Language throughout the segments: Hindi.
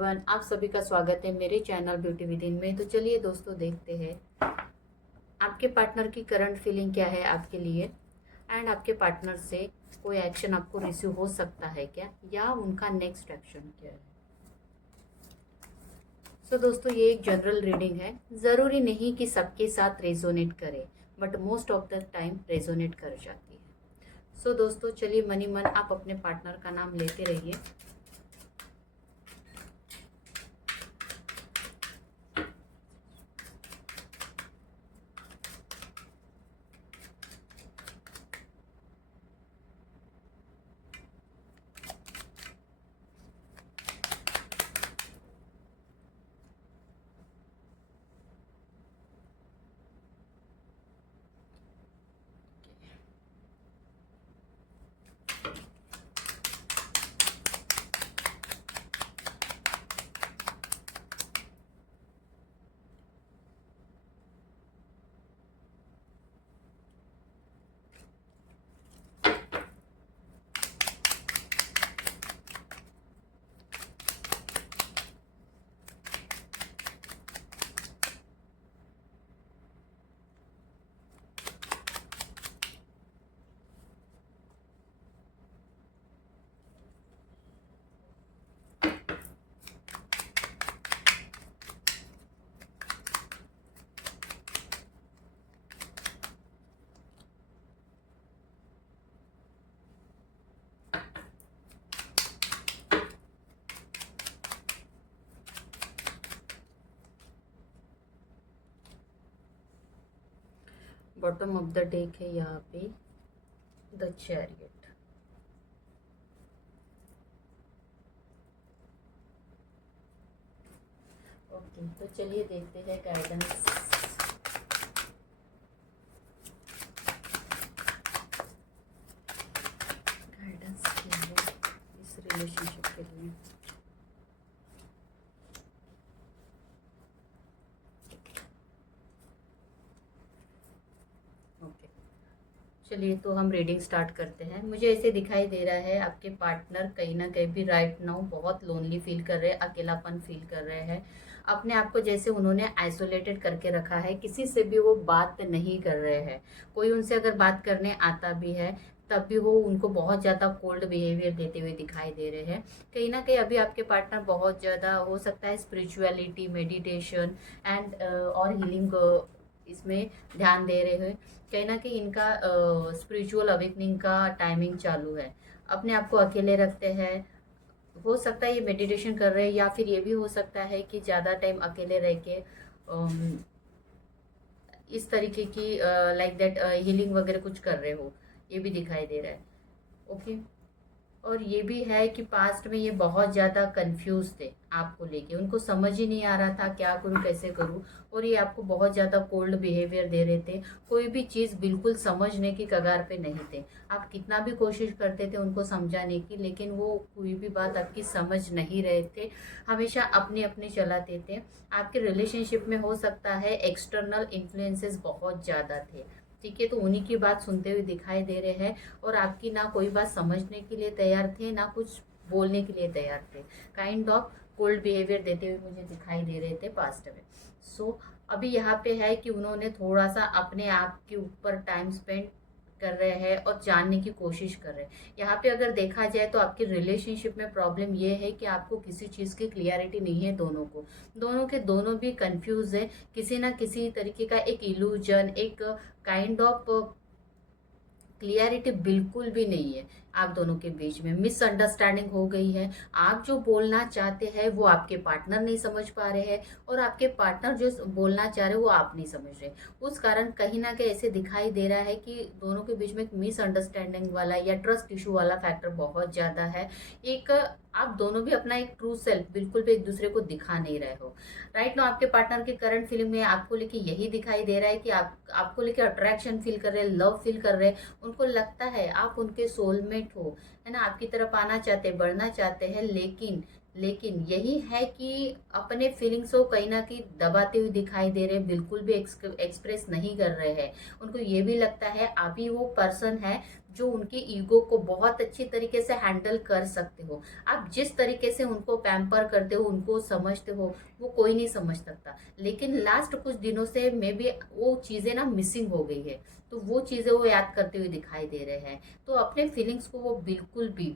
एवरीवन, आप सभी का स्वागत है मेरे चैनल ब्यूटी विद इन में। तो चलिए दोस्तों, देखते हैं आपके पार्टनर की करंट फीलिंग क्या है आपके लिए, एंड आपके पार्टनर से कोई एक्शन आपको रिसीव हो सकता है क्या, या उनका नेक्स्ट एक्शन क्या है। दोस्तों, ये एक जनरल रीडिंग है। ज़रूरी नहीं कि सबके साथ रेजोनेट करे, but most of the time resonate कर जाती है। दोस्तों, चलिए मनी मन आप अपने पार्टनर का नाम लेते रहिए। बॉटम ऑफ द डेक है यहाँ पे द चैरियट। ओके, तो चलिए देखते हैं गाइडेंस। गाइडेंस क्या है इस रिलेशनशिप के लिए। चलिए, तो हम रीडिंग स्टार्ट करते हैं। मुझे ऐसे दिखाई दे रहा है आपके पार्टनर कहीं ना कहीं भी राइट नाउ बहुत लोनली फील कर रहे हैं, अकेलापन फील कर रहे हैं। अपने आप को जैसे उन्होंने आइसोलेटेड करके रखा है, किसी से भी वो बात नहीं कर रहे हैं। कोई उनसे अगर बात करने आता भी है तब भी वो उनको बहुत ज़्यादा कोल्ड बिहेवियर देते हुए दिखाई दे रहे हैं। कहीं ना कहीं अभी आपके पार्टनर बहुत ज़्यादा हो सकता है स्पिरिचुअलिटी, मेडिटेशन एंड और हीलिंग इसमें ध्यान दे रहे हैं। कहीं ना कहीं इनका स्पिरिचुअल अवेकनिंग का टाइमिंग चालू है। अपने आप को अकेले रखते हैं। हो सकता है ये मेडिटेशन कर रहे हैं, या फिर ये भी हो सकता है कि ज़्यादा टाइम अकेले रह के इस तरीके की लाइक दैट हीलिंग वगैरह कुछ कर रहे हो, ये भी दिखाई दे रहा है। ओके, और ये भी है कि पास्ट में ये बहुत ज़्यादा कंफ्यूज थे आपको लेके, उनको समझ ही नहीं आ रहा था क्या करूँ कैसे करूँ, और ये आपको बहुत ज़्यादा कोल्ड बिहेवियर दे रहे थे। कोई भी चीज़ बिल्कुल समझने की कगार पे नहीं थे। आप कितना भी कोशिश करते थे उनको समझाने की, लेकिन वो कोई भी बात आपकी समझ नहीं रहे थे। हमेशा अपने अपने चलाते थे। आपके रिलेशनशिप में हो सकता है एक्सटर्नल इन्फ्लुएंसेस बहुत ज़्यादा थे, ठीक है। तो उन्हीं की बात सुनते हुए दिखाई दे रहे हैं, और आपकी ना कोई बात समझने के लिए तैयार थे, ना कुछ बोलने के लिए तैयार थे। काइंड ऑफ कोल्ड बिहेवियर देते हुए मुझे दिखाई दे रहे थे पास्ट में। अभी यहाँ पे है कि उन्होंने थोड़ा सा अपने आप के ऊपर टाइम स्पेंड कर रहे हैं और जानने की कोशिश कर रहे हैं। यहाँ पे अगर देखा जाए तो आपकी रिलेशनशिप में प्रॉब्लम ये है कि आपको किसी चीज़ की क्लियरिटी नहीं है। दोनों के दोनों भी कंफ्यूज है। किसी ना किसी तरीके का एक इल्यूजन, एक काइंड ऑफ क्लियरिटी बिल्कुल भी नहीं है। आप दोनों के बीच में मिसअंडरस्टैंडिंग हो गई है। आप जो बोलना चाहते हैं वो आपके पार्टनर नहीं समझ पा रहे हैं, और आपके पार्टनर जो बोलना चाह रहे हैं वो आप नहीं समझ रहे। उस कारण कहीं ना कहीं ऐसे दिखाई दे रहा है कि दोनों के बीच में एक मिसअंडरस्टैंडिंग वाला या ट्रस्ट इशू वाला फैक्टर बहुत ज़्यादा है। एक आप दोनों भी अपना एक ट्रू सेल्फ बिल्कुल भी एक दूसरे को दिखा नहीं रहे हो। राइट नाउ आपके पार्टनर की करंट फीलिंग में आपको लेके यही दिखाई दे रहा है कि आपको लेके अट्रैक्शन फील कर रहे हैं, लव फील कर रहे हैं। उनको लगता है आप उनके सोलमेट हो, है ना। आपकी तरफ आना चाहते हैं, बढ़ना चाहते हैं, लेकिन लेकिन यही है कि अपने फीलिंग्स को कहीं ना कहीं दबाते हुए दिखाई दे रहे हैं, बिल्कुल भी एक्सप्रेस नहीं कर रहे हैं। उनको ये भी लगता है आप ही वो पर्सन है जो उनकी ईगो को बहुत अच्छी तरीके से हैंडल कर सकते हो। आप जिस तरीके से उनको पैम्पर करते हो, उनको समझते हो, वो कोई नहीं समझ सकता। लेकिन लास्ट कुछ दिनों से मे बी वो चीज़ें ना मिसिंग हो गई है, तो वो चीज़ें वो याद करते हुए दिखाई दे रहे हैं। तो अपने फीलिंग्स को वो बिल्कुल भी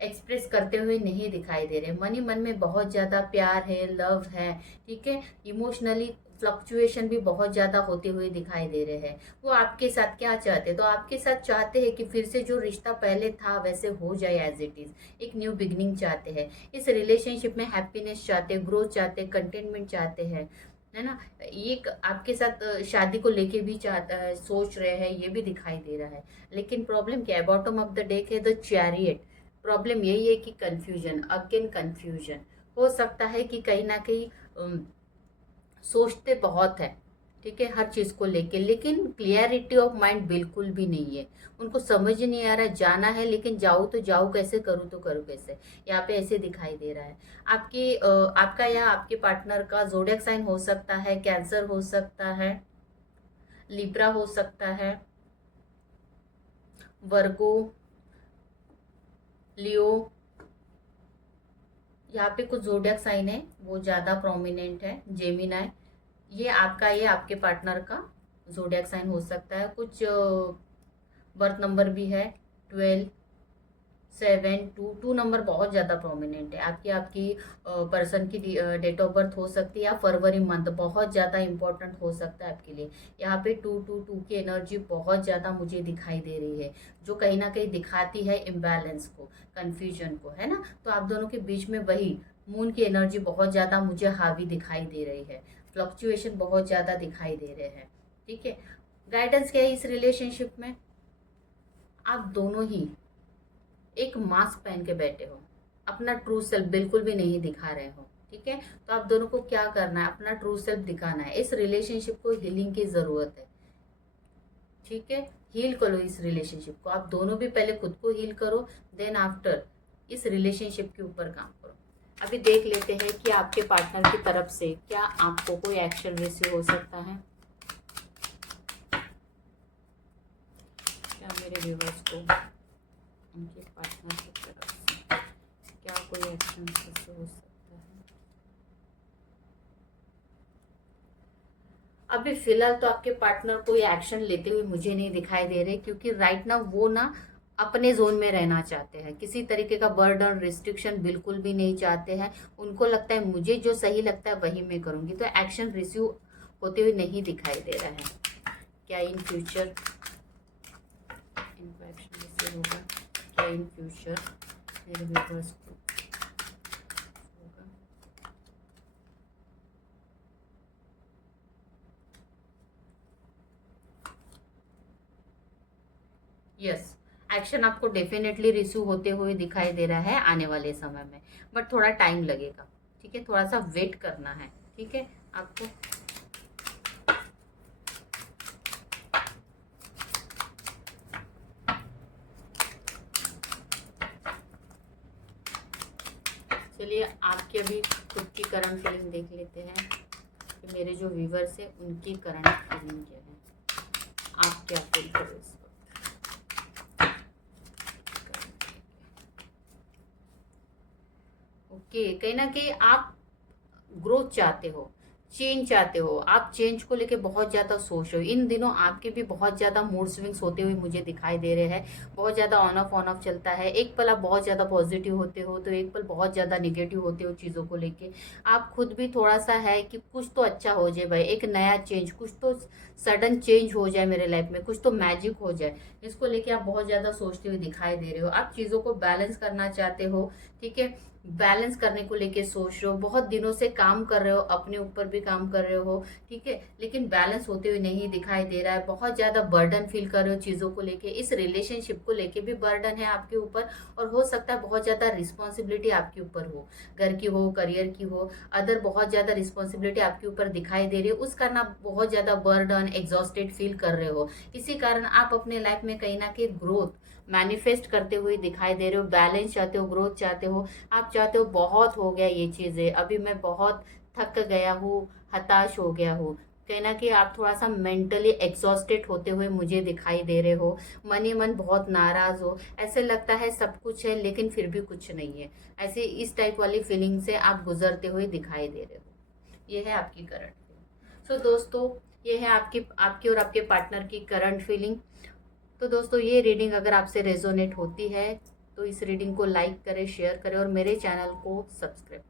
एक्सप्रेस करते हुए नहीं दिखाई दे रहे। मन ही मन में बहुत ज़्यादा प्यार है, लव है, ठीक है। इमोशनली फ्लक्चुएशन भी बहुत ज़्यादा होते हुए दिखाई दे रहे हैं। वो आपके साथ क्या चाहते हैं, तो आपके साथ चाहते हैं कि फिर से जो रिश्ता पहले था वैसे हो जाए एज इट इज़। एक न्यू बिगनिंग चाहते हैं इस रिलेशनशिप में, हैप्पीनेस चाहते हैं, ग्रोथ चाहते हैं, कंटेनमेंट चाहते हैं, है ना। ये आपके साथ शादी को लेके भी चाहता है, सोच रहे हैं, ये भी दिखाई दे रहा है। लेकिन प्रॉब्लम क्या है, बॉटम ऑफ द डेक है द चैरियट। प्रॉब्लम यही है कि कंफ्यूजन, अगेन कंफ्यूजन। हो सकता है कि कहीं ना कहीं सोचते बहुत है, ठीक है, हर चीज़ को लेके, लेकिन क्लियरिटी ऑफ माइंड बिल्कुल भी नहीं है। उनको समझ नहीं आ रहा, जाना है लेकिन जाऊँ तो जाऊँ कैसे, करूँ तो करूँ कैसे। यहाँ पे ऐसे दिखाई दे रहा है। आपका या आपके पार्टनर का ज़ोडिएक साइन हो सकता है, कैंसर हो सकता है, लिब्रा हो सकता है, वर्गो, लियो। यहाँ पे कुछ जोडियक साइन है वो ज़्यादा प्रोमिनेंट है, जेमिनाई। ये आपके पार्टनर का जोडियक साइन हो सकता है। कुछ बर्थ नंबर भी है 12, 7, 2। 2 नंबर बहुत ज़्यादा प्रोमिनेंट है। आपकी पर्सन की डेट ऑफ बर्थ हो सकती है, या फरवरी मंथ बहुत ज़्यादा इंपॉर्टेंट हो सकता है आपके लिए। यहाँ पे 2 की एनर्जी बहुत ज़्यादा मुझे दिखाई दे रही है, जो कहीं ना कहीं दिखाती है इम्बैलेंस को, कन्फ्यूजन को, है ना। तो आप दोनों के बीच में वही मून की एनर्जी बहुत ज़्यादा मुझे हावी दिखाई दे रही है, फ्लक्चुएशन बहुत ज़्यादा दिखाई दे रहे हैं, ठीक है। गाइडेंस क्या है इस रिलेशनशिप में, आप दोनों ही एक मास्क पहन के बैठे हो, अपना ट्रू सेल्फ बिल्कुल भी नहीं दिखा रहे हो, ठीक है। तो आप दोनों को क्या करना है, अपना ट्रू सेल्फ दिखाना है। इस रिलेशनशिप को हीलिंग की जरूरत है, ठीक है। हील करो इस रिलेशनशिप को, आप दोनों भी पहले खुद को हील करो, देन आफ्टर इस रिलेशनशिप के ऊपर काम करो। अभी देख लेते हैं कि आपके पार्टनर की तरफ से क्या आपको कोई एक्शन रिसीव हो सकता है। क्या मेरे व्यूअर्स को उनके पार्टनर की तरफ से क्या कोई एक्शन रिसीव हो सकता है। अभी फिलहाल तो आपके पार्टनर कोई एक्शन लेते हुए मुझे नहीं दिखाई दे रहे, क्योंकि राइट ना वो ना अपने जोन में रहना चाहते हैं। किसी तरीके का बर्डन, रिस्ट्रिक्शन बिल्कुल भी नहीं चाहते हैं। उनको लगता है मुझे जो सही लगता है वही मैं करूंगी, तो एक्शन रिसीव होते हुए नहीं दिखाई दे रहा है। क्या इन फ्यूचर इनको एक्शन रिसीव होगा, क्या इन फ्यूचर मेरे व्यूअर्स को होगा। यस, एक्शन आपको डेफिनेटली रिसीव होते हुए दिखाई दे रहा है आने वाले समय में, बट थोड़ा टाइम लगेगा, ठीक है। थोड़ा सा वेट करना है, ठीक है आपको। चलिए आपकी अभी खुद की करंट फीलिंग देख लेते हैं कि मेरे जो व्यूवर्स है उनकी करंट फीलिंग क्या है, आप क्या फील करो इस वक्त। ओके, कहीं ना कहीं आप ग्रोथ चाहते हो, चेंज चाहते हो, आप चेंज को लेके बहुत ज़्यादा सोच रहे हो। इन दिनों आपके भी बहुत ज़्यादा मूड स्विंग्स होते हुए मुझे दिखाई दे रहे हैं। बहुत ज़्यादा ऑन ऑफ चलता है। एक पल आप बहुत ज़्यादा पॉजिटिव होते हो, तो एक पल बहुत ज़्यादा निगेटिव होते हो चीज़ों को लेके। आप खुद भी थोड़ा सा है कि कुछ तो अच्छा हो जाए भाई, एक नया चेंज, कुछ तो सडन चेंज हो जाए मेरे लाइफ में, कुछ तो मैजिक हो जाए। इसको लेके आप बहुत ज़्यादा सोचते हुए दिखाई दे रहे हो। आप चीज़ों को बैलेंस करना चाहते हो, ठीक है। बैलेंस करने को लेके सोच रहे हो, बहुत दिनों से काम कर रहे हो, अपने ऊपर भी काम कर रहे हो, ठीक है, लेकिन बैलेंस होते हुए नहीं दिखाई दे रहा है। बहुत ज्यादा बर्डन फील कर रहे हो चीजों को लेके, इस रिलेशनशिप को लेके भी बर्डन है आपके ऊपर, और हो सकता है बहुत ज्यादा रिस्पॉन्सिबिलिटी आपके ऊपर हो, घर की हो, करियर की हो, अदर बहुत ज्यादा रिस्पॉन्सिबिलिटी आपके ऊपर दिखाई दे रही है। उस कारण आप बहुत ज्यादा बर्डन, एग्जॉस्टेड फील कर रहे हो। इसी कारण आप अपने लाइफ में कहीं ना कहीं ग्रोथ मैनिफेस्ट करते हुए दिखाई दे रहे हो, बैलेंस चाहते हो, ग्रोथ चाहते हो। आप आप चाहते हो बहुत हो गया ये चीज़ें, अभी मैं बहुत थक गया हूँ, हताश हो गया हूँ, कहना कि आप थोड़ा सा मेंटली एग्जॉस्टेड होते हुए मुझे दिखाई दे रहे हो, मन ही मन बहुत नाराज हो, ऐसे लगता है सब कुछ है लेकिन फिर भी कुछ नहीं है, ऐसे इस टाइप वाली फीलिंग से आप गुजरते हुए दिखाई दे रहे हो। ये है आपकी करंट फीलिंग। सो दोस्तों, ये है आपकी आपकी और आपके पार्टनर की करंट फीलिंग। तो दोस्तों, ये रीडिंग अगर आपसे रेजोनेट होती है तो इस रीडिंग को लाइक करें, शेयर करें और मेरे चैनल को सब्सक्राइब